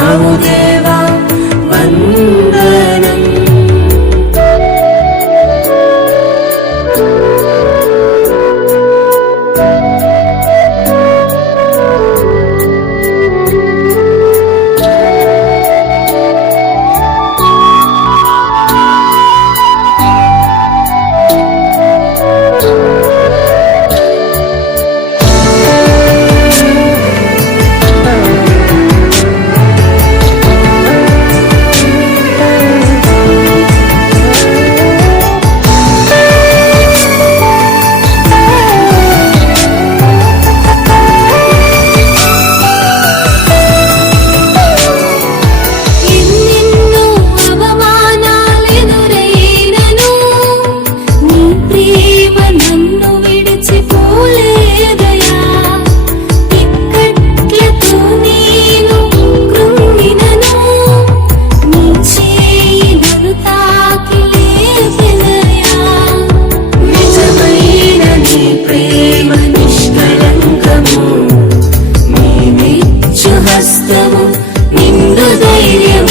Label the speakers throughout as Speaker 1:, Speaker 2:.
Speaker 1: 和我。ప్రభు నిండు ధైర్యం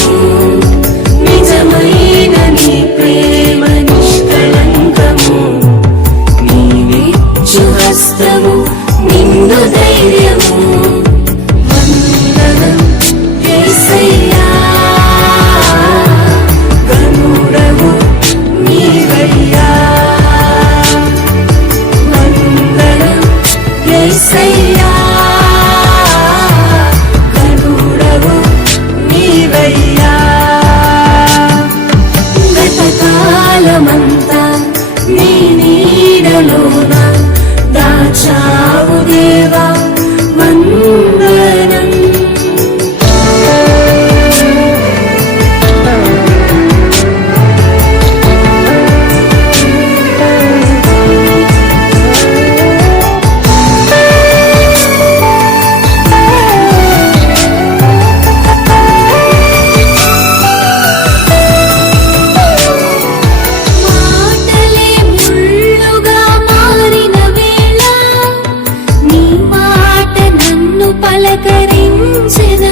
Speaker 1: పలకరించెదయా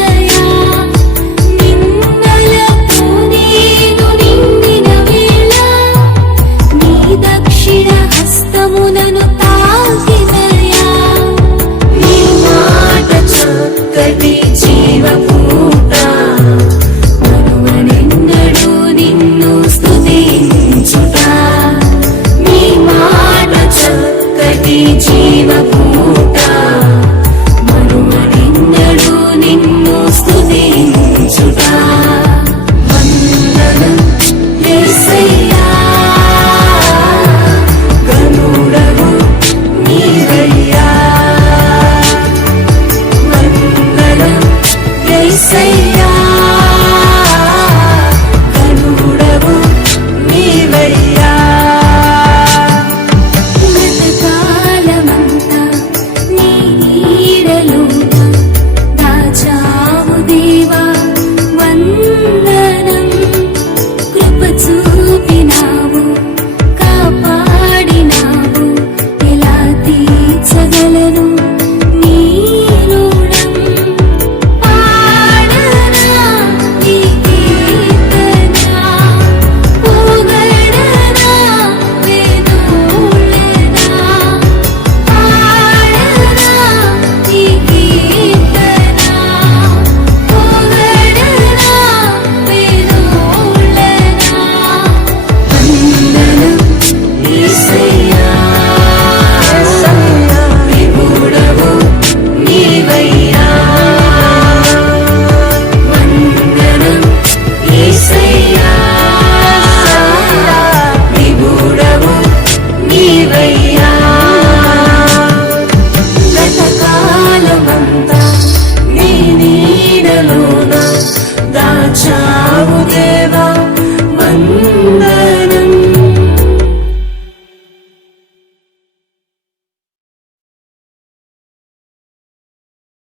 Speaker 1: నిన్నలకు నేను నిండిన వేళ నీ దక్షిణ హస్తమునను తాకిదయా నీ మాట చక్కటి జీవపూట